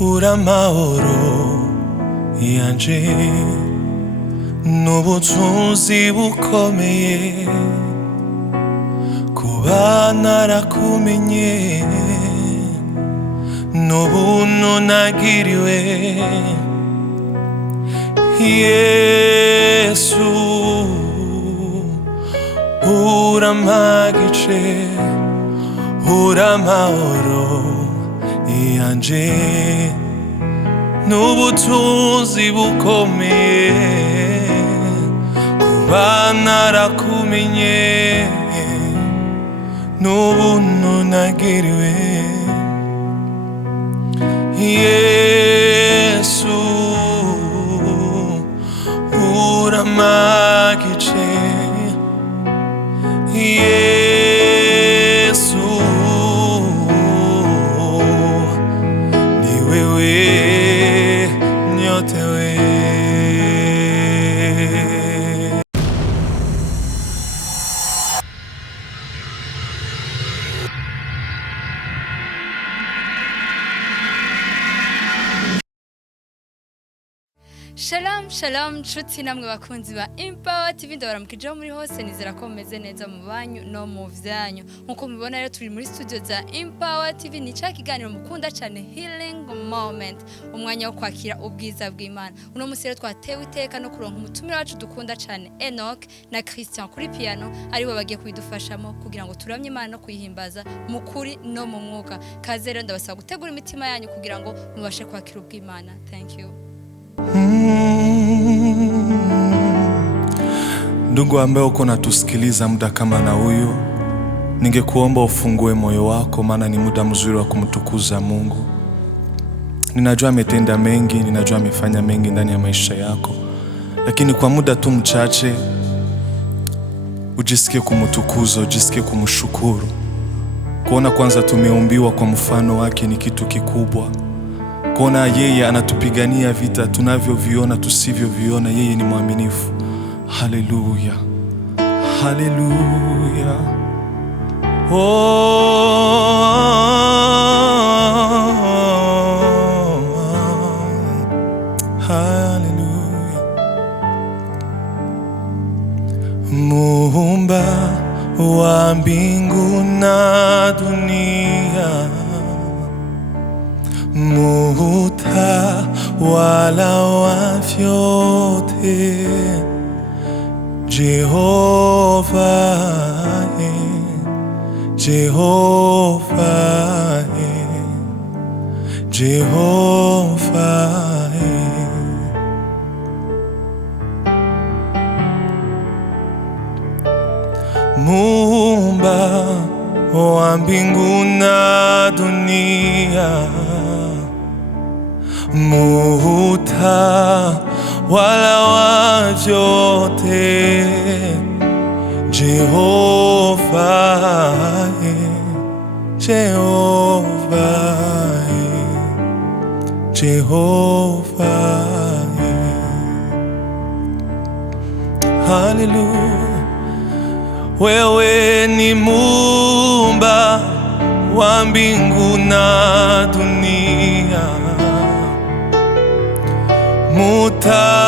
UR'AMAHORO YANJE n'ubutunzi bukomeye kuba narakumenye n'ubuntu nagiriwe Yesu UR'AMAHIGICE UR'AMAHORO yanje n'ubutunzi bukomeye kuba narakumenye n'ubuntu nagiriwe Yesu UR'AMAHIGICE Yesu ni wewe nyotewe Shalom shalom nshuti namwe bakunzi ba Empower TV ndabaramukije muri hose nizera ko meze neza mu banyu no mu vyanyu nkuko mubibona rero turi muri studio za Empower TV ni ca kiganiro mukunda cyane healing moment umwanya wo kwakira ubwiza bw'Imana uno musi rero twatewe iteka no kuronka umutumira wacu dukunda cyane ENOCK na Christian kuri piano aribo bagiye kwidufashamo kugira ngo turamye Imana no kuyihimbaza mu kuri no mu mwuka kaze rero ndabasaba gutegura imitima yanyu kugira ngo mubashe kwakira ubw'Imana. Thank you. Ndugu ambaye uko natusikiliza muda kama na huyu, ningekuomba ufungue moyo wako, maana ni muda mzuri wa kumtukuza Mungu. Ninajua ametenda mengi, ninajua amefanya mengi ndani ya maisha yako, lakini kwa muda tu mchache ujisikie kumtukuza, ujisikie kumshukuru. Kuona kwanza tumeumbiwa kwa mfano wake ni kitu kikubwa. Kuona yeye anatupigania vita tunavyoviona tusivyoviona, yeye ni mwaminifu. Haleluya, haleluya. Haleluya. Muumba wa mbingu na dunia, mutawala wa vyote, Jehovah, Jehovah, Jehovah. Muumba wa mbingu na dunia, mutawala wa vyote, Jehovah, Jehovah, Jehovah. Hallelujah. Wewe ni muumba wa mbingu na dunia,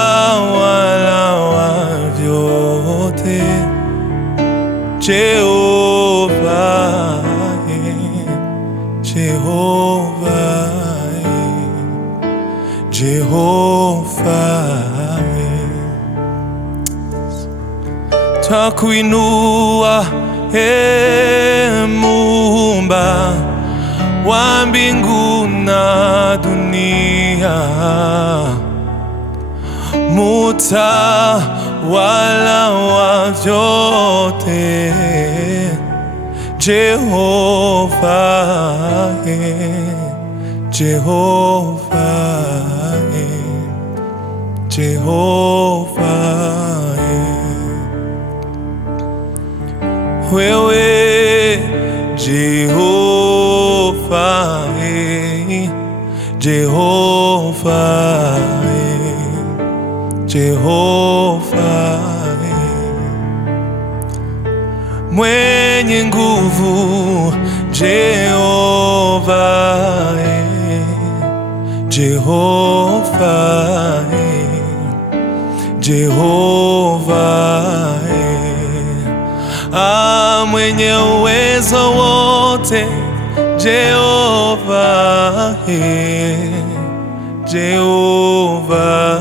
mutawala wa vyote, Jehovah, Jehovah, Jehovah. Twakuinua muumba wa mbingu na dunia, mutawala wa vyote, Jehovah, Jehovah, Jehovah. Wewe Jehovah, Jehovah, Jehovah, mwenye nguvu, Jehovah, Jehovah, Jehovah, mwenye uwezo wote, Jehovah, Jehovah,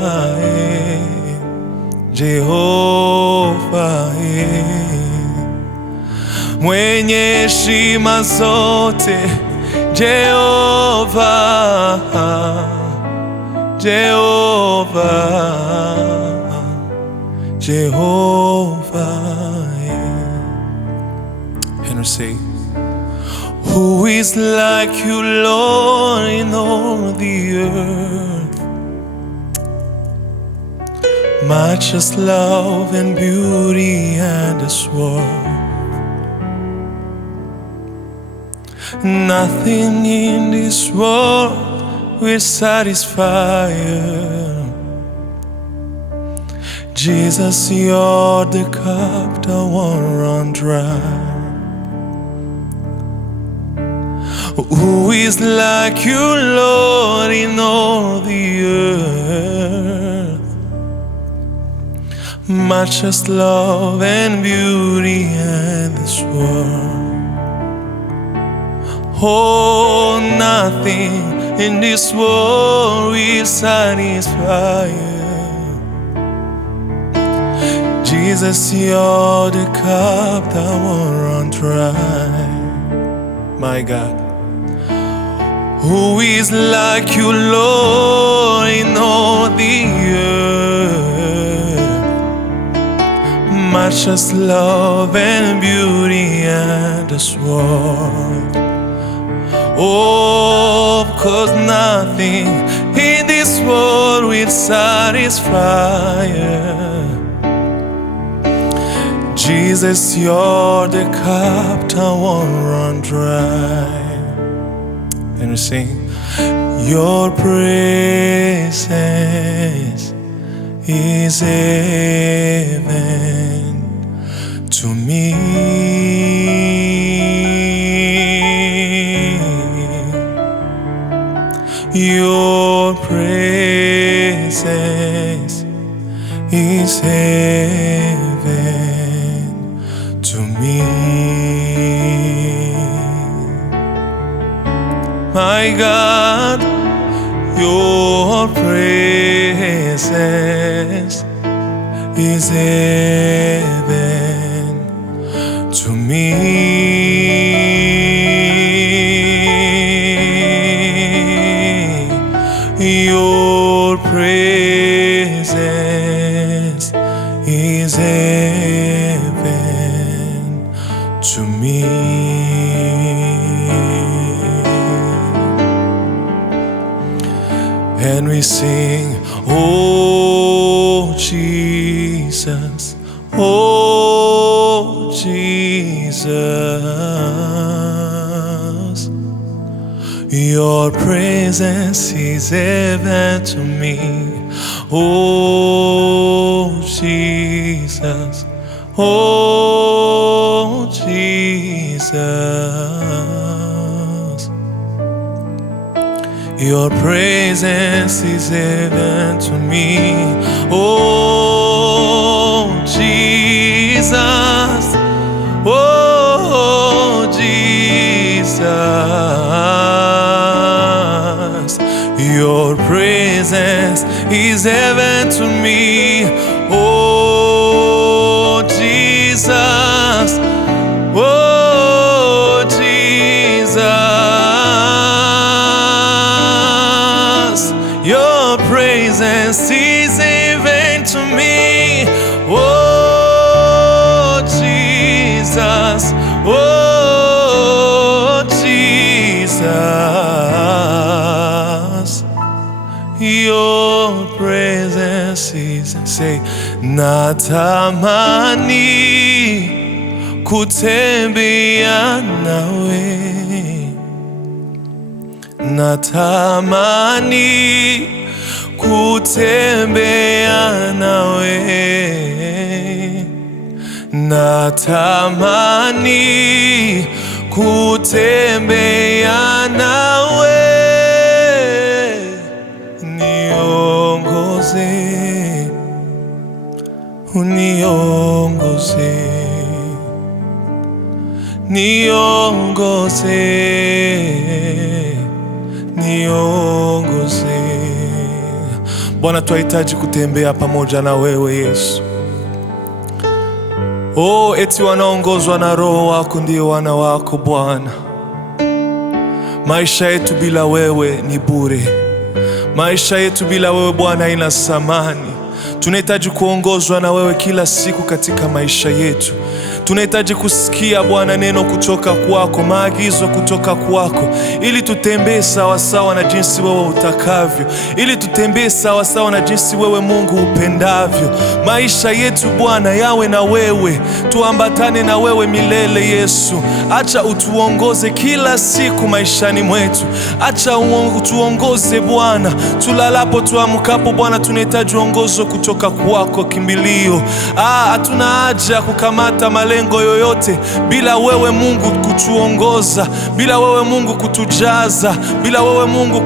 Jehovah, mwenye heshima zote, Jehovah, Jehovah, Jehovah. And we say, who is like you, Lord, in all the earth? Matchless love and beauty and this world. Nothing in this world will satisfy you. Jesus, you're the cup that won't run dry. Who is like you, Lord, in all the earth? Matchless love and beauty in this world. Oh, nothing in this world will satisfy you. Jesus, you're the cup that won't run dry. My God, who is like you, Lord, in all the earth? Matchless love and beauty in this world. Oh, 'cause nothing in this world will satisfy you. Jesus, you're the cup that won't run dry. And we sing, your presence is heaven to me. Your presence is heaven to me. My God, your presence is heaven to me. Your presence is heaven to me. And we sing, oh Jesus, oh Jesus, your presence is heaven to me. Oh Jesus, oh Jesus, your presence is heaven to me. Oh Jesus, oh Jesus, your presence is heaven to me. Oh Jesus, oh Jesus, your presence is heaven to me. Oh Jesus, oh Jesus, your presence is, say, natamani kutembea nawe, natamani kutembea nawe, natamani kutembea nawe, niongoze, niongoze, niongoze. Bwana, twahitaji kutembea pamoja na wewe Yesu. Oh, eti wanaongozwa na Roho wako ndio wana wako Bwana. Maisha yetu bila wewe ni bure. Maisha yetu bila wewe Bwana haina thamani. Tunahitaji kuongozwa na wewe kila siku katika maisha yetu. Tunahitaji kusikia Bwana neno kutoka kwako, maagizo kutoka kwako, ili tutembee sawa sawa na jinsi wewe utakavyo, ili tutembee sawa sawa na jinsi wewe Mungu upendavyo. Maisha yetu Bwana yawe na wewe, tuambatane na wewe milele Yesu. Acha utuongoze kila siku maishani mwetu. Acha utuongoze Bwana, tulalapo tuamkapo Bwana, tunahitaji uongozo kutoka kwako, kimbilio. Hatuna haja kukamata malengo yoyote bila wewe Mungu kutuongoza, bila wewe Mungu kutujaza, bila wewe Mungu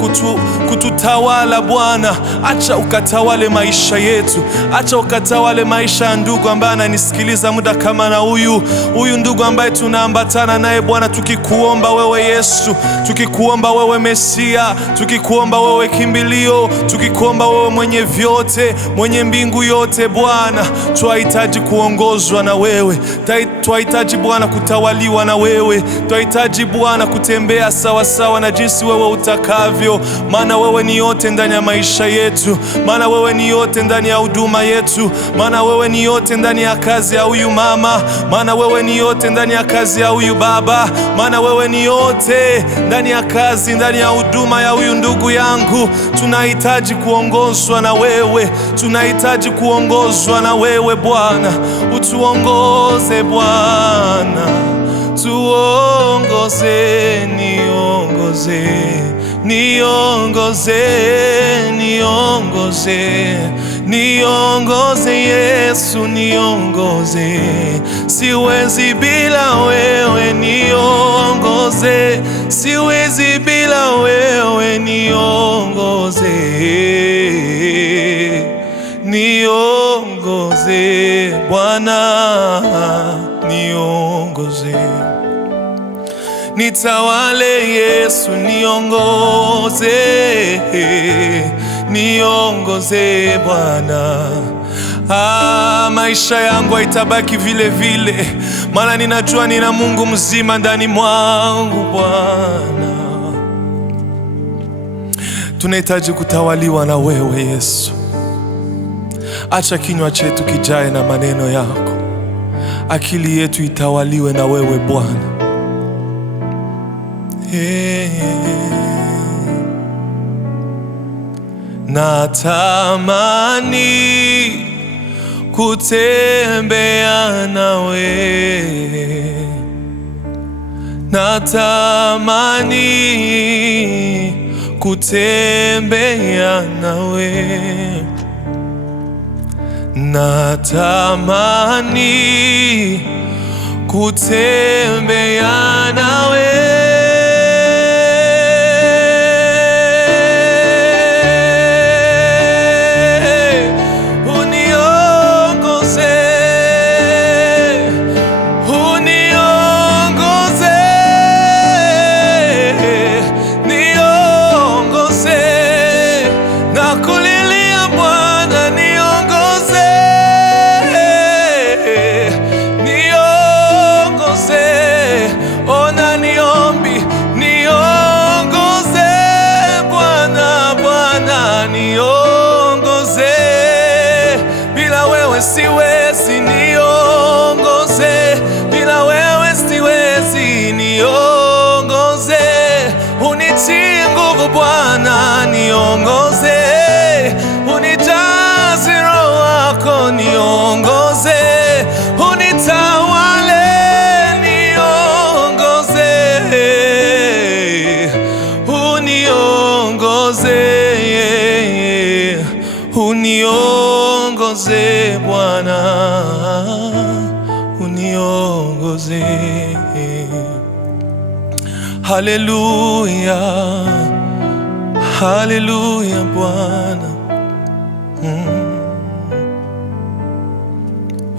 kututawala Bwana. Acha ukatawale maisha yetu. Acha ukatawale maisha ya ndugu ambaye ananisikiliza muda kama na huyu ndugu ambaye tunaambatana naye Bwana, tukikuomba wewe Yesu, tukikuomba wewe Mesia, tukikuomba wewe kimbilio, tukikuomba wewe mwenye vyote, mwenye mbingu yote Bwana. Twahitaji kuongozwa na wewe. Twahitaji Bwana kutawaliwa na wewe. Twahitaji Bwana kutembea sawa sawa na jinsi wewe utakavyo, maana wewe ni yote ndani ya maisha yetu, maana wewe ni yote ndani ya huduma yetu, maana wewe ni yote ndani ya kazi ya huyu mama, maana wewe ni yote ndani ya kazi ya huyu baba, maana wewe ni yote ndani ya kazi, ndani ya huduma ya huyu ndugu yangu. Tunahitaji kuongozwa na wewe. Tunahitaji kuongozwa na wewe Bwana. Utuongoze Bwana, tuongoze, niongoze, niongoze, niongoze, niongoze Yesu, niongoze. Siwezi bila wewe, niongoze. Siwezi bila wewe, niongoze, niongoze Bwana, niongoze. Nitawale Yesu, niongoze, niongoze Bwana. Maisha yangu haitabaki vile vile, maana ninajua nina Mungu mzima ndani mwangu Bwana. Tunahitaji kutawaliwa na wewe Yesu. Acha kinywa chetu kijae na maneno yako. Akili yetu itawaliwe na wewe Bwana. Natamani kutembea nawe, natamani kutembea nawe, natamani kutembea nawe. Siwezi, niongoze. Bila wewe siwezi, niongoze. Unitie nguvu Bwana, niongoze. Unijaze Roho wako, niongoze. Unitawale, niongoze. Uniongoze, uniongoze Bwana, uniongoze. Haleluya, haleluya Bwana.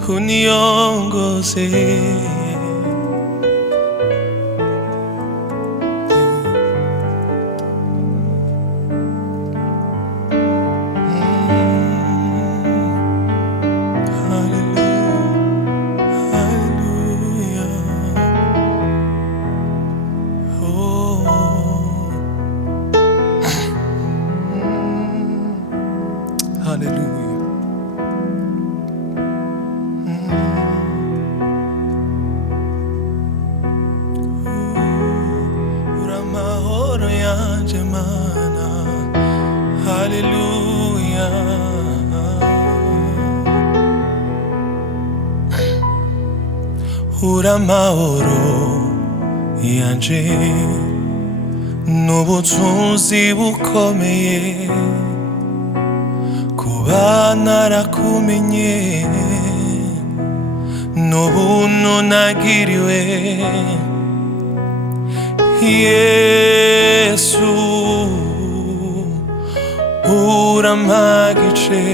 uniongoze. UR'AMAHORO yanje mana, haleluya. UR'AMAHORO yanje, n'ubutunzi bukomeye, kuba narakumenye, n'ubuntu nagiriwe. Yesu, ur'amagice,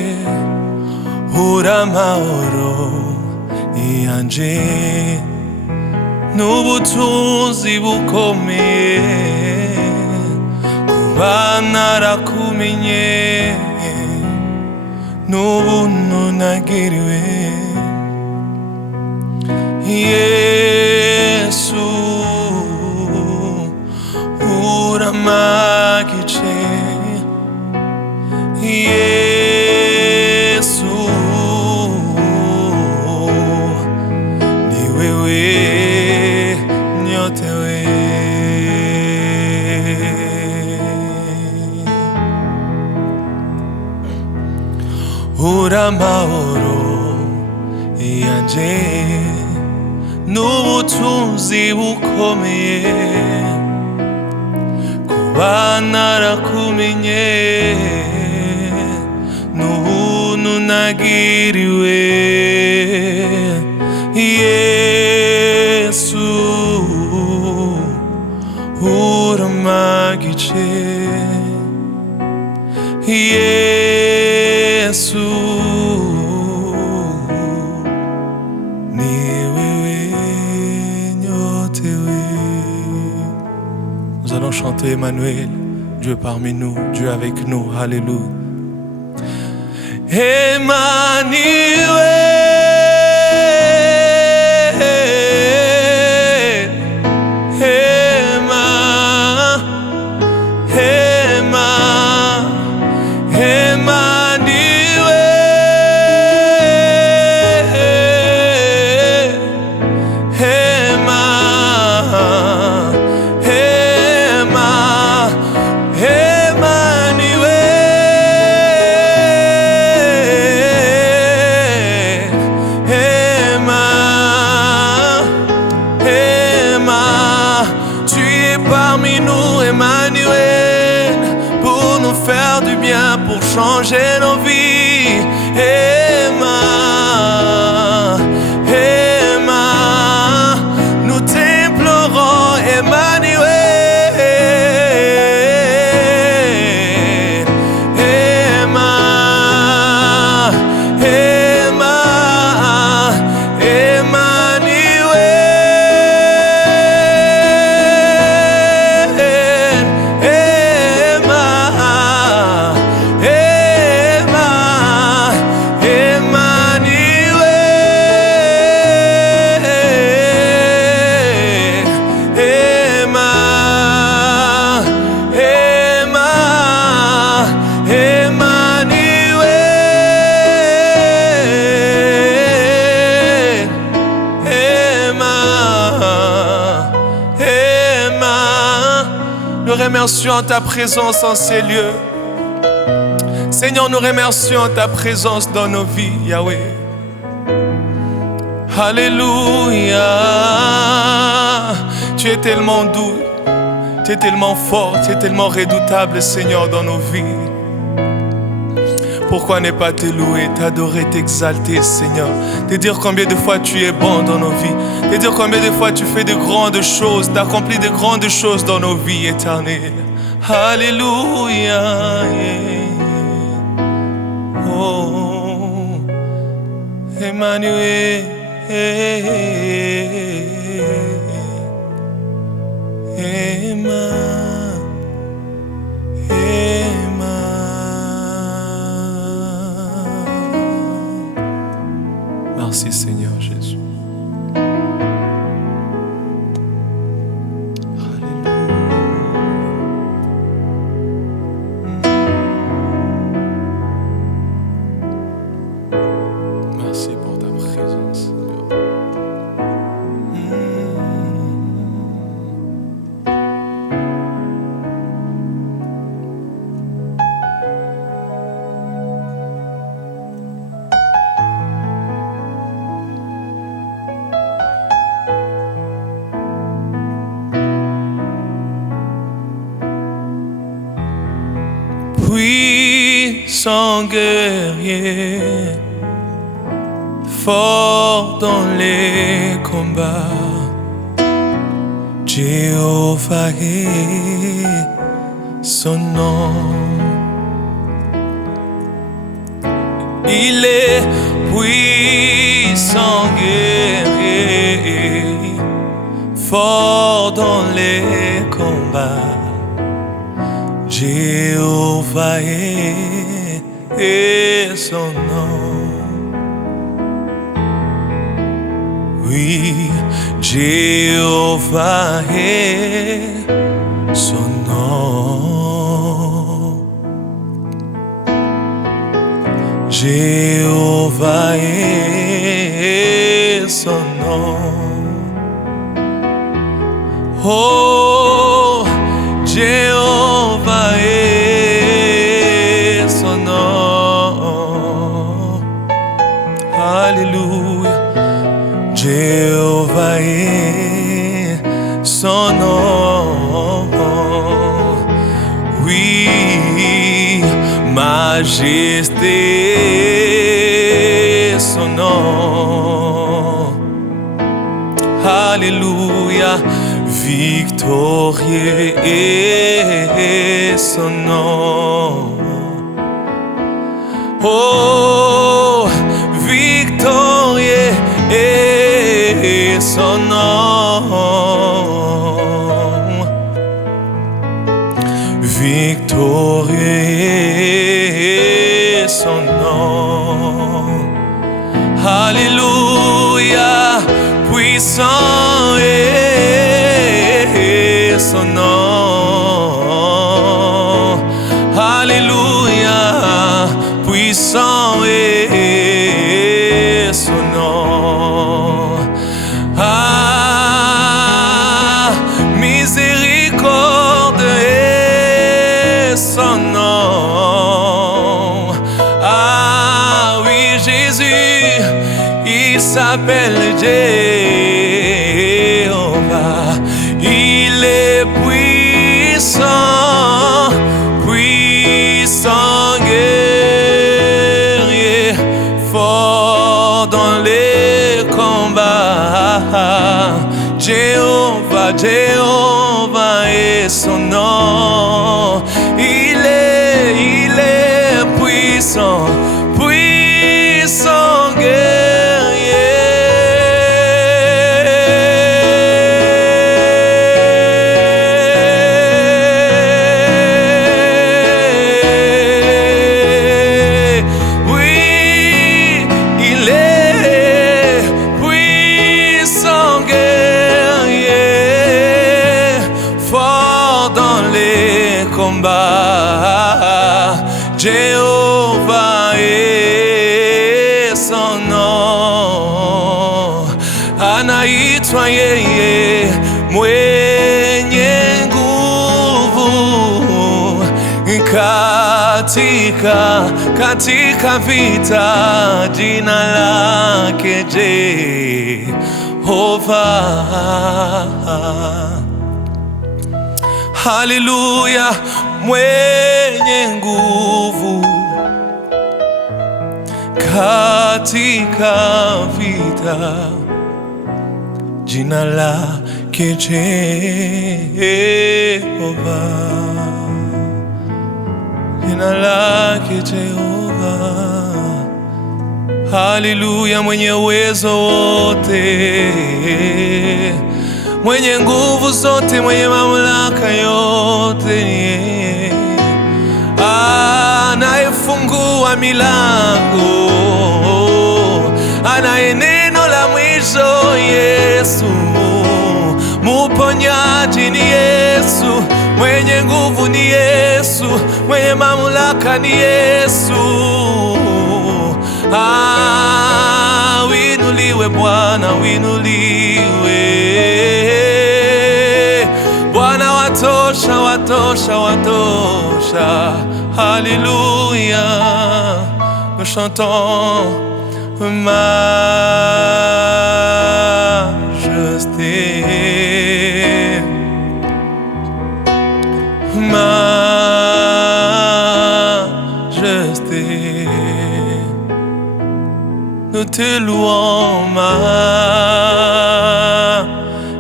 UR'AMAHORO yanje, n'ubutunzi bukomeye, kuba narakumenye, n'ubuntu nagiriwe. Yesu, ur'amagice, Yesu, ni wewe nyotewe. UR'AMAHORO yanje, n'ubutunzi bukomeye, kuba narakumenye, n'ubuntu nagiriwe. Yesu, ur'amagice, Yesu, ni wewe nyotewe. Nous allons chanter Emmanuel, Dieu parmi nous, Dieu avec nous, alléluia. Pour changer nos vies, nous t'implorons, Emmanuel, Nous remercions ta présence en ces lieux. Seigneur, nous remercions ta présence dans nos vies, Yahweh. Alléluia. Tu es tellement doux, tu es tellement fort, tu es tellement redoutable, Seigneur, dans nos vies. Pourquoi ne pas te louer, t'adorer, t'exalter, Seigneur? Te dire combien de fois tu es bon dans nos vies. Te dire combien de fois tu fais de grandes choses, t'accomplis de grandes choses dans nos vies éternelles. Alléluia. Oh, Emmanuel. natamani we ema. Merci Seigneur Jésus. Merci pour ta présence, Seigneur. Puissant guerrier, fort dans les combats, Jéhovah est son nom. Il est puissant guerrier, fort dans les combats, Jéhovah est son nom. Oui, Jéhovah est son nom. Jéhovah est son nom. Oh, Jéhovah est son nom. Alléluia. Jéhovah est son nom. Oui, majesté son nom. Alléluia. Victorieux est son nom. Oh, victorieux est son nom. Victorieux est son nom. Alléluia. Puissant est son nom. Alléluia. Puissant est son nom. Ah, miséricorde est son nom. Ah oui, Jésus, il s'appelle Jéhovah. Il est puissant, puissant guerrier, fort dans les combats. Jéhovah, Jéhovah est son nom. Il est puissant, puissant guerrier. Oui, il est puissant guerrier, fort dans les combats. Jéhovah est son nom. Anaitwa yeye mwenye nguvu katika vita, jina lake Jehovah. Haleluya, mwenye nguvu katika vita, jina lake Jehovah. Jina lake Jehovah. Haleluya, mwenye uwezo wote, mwenye nguvu zote, mwenye mamlaka yote, anayefungua milango, anaye neno la mwisho. Yesu muponyaji ni Yesu, mwenye nguvu ni Yesu, mwenye mamlaka ni Yesu. Winuliwe Bwana, winuliwe Bwana, watosha, watosha, watosha. Alléluia, nous chantons Majesté, Majesté. Nous te louons,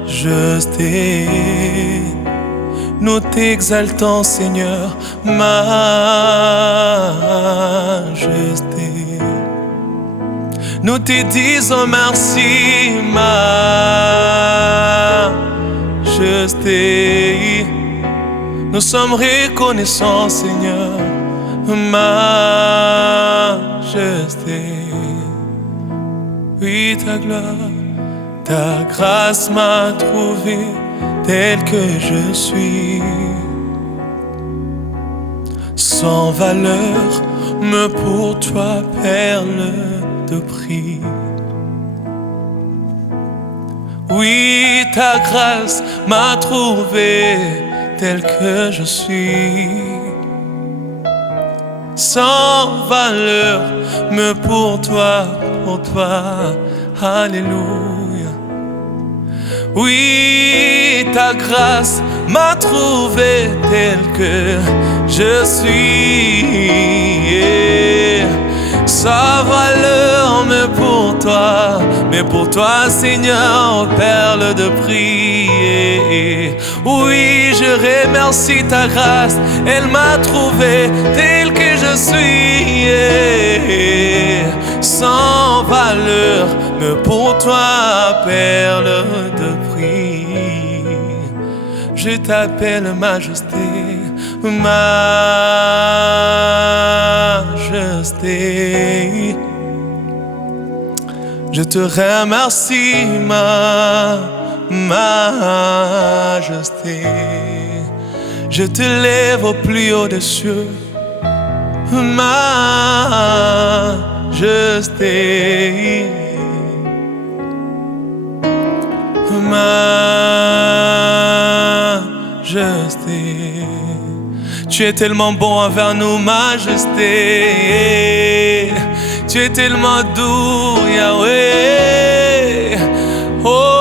Majesté. Nous t'exaltons, Seigneur, Majesté. Nous te disons merci, Majesté. Nous sommes reconnaissants, Seigneur, Majesté. Oui, ta gloire, ta grâce m'a trouvé tel que je suis, sans valeur, mais pour toi, perle de prix. Oui, ta grâce m'a trouvé tel que je suis, sans valeur, mais pour toi, alléluia. Oui, ta grâce m'a trouvé tel que je suis, sans valeur, mais pour toi, Seigneur, perle de prix. Oui, je remercie ta grâce, elle m'a trouvé tel que je suis, sans valeur, mais pour toi, perle de prix. Je t'appelle Majesté, Majesté. Je te remercie, Majesté. Je te lève au plus haut des cieux, Majesté. Majesté. Tu es tellement bon envers nous, Majesté. Tu es tellement doux, Yahweh. Oh.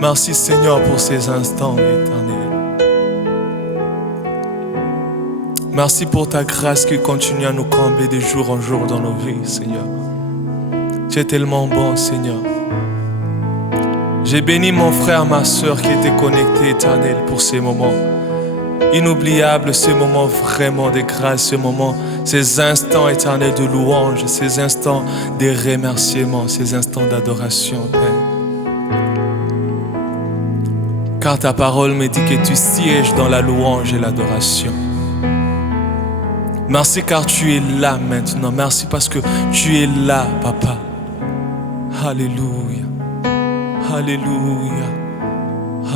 Merci Seigneur pour ces instants éternels. Merci pour ta grâce qui continue à nous combler de jour en jour dans nos vies, Seigneur. Tu es tellement bon, Seigneur. J'ai béni mon frère, ma soeur qui étaient connectés, Éternel, pour ces moments inoubliables, ces moments vraiment de grâce, ces moments, ces instants éternels de louange, ces instants de remerciement, ces instants d'adoration, Père. Car ta parole me dit que tu sièges dans la louange et l'adoration. Merci car tu es là maintenant. Merci parce que tu es là, Papa. Alléluia. Alléluia.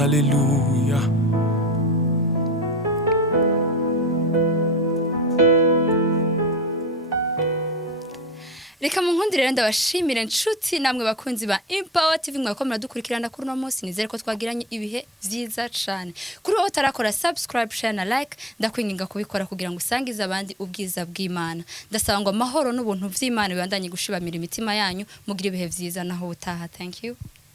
Alléluia. Reka munkundire ndabashimira inshuti namwe bakunzi ba Empower TV mwako muradukurikirana kuri no munsi nizere ko twagiranye ibihe vyiza cyane. Kuri wowe utarakora subscribe, share na like ndakwinginga kubikora kugira ngo usangize abandi ubwiza bw'Imana. Ndasaba ngo amahoro n'ubuntu vy'Imana bibandanye gushibamira imitima yanyu mugira ibihe vyiza naho utaha. Thank you.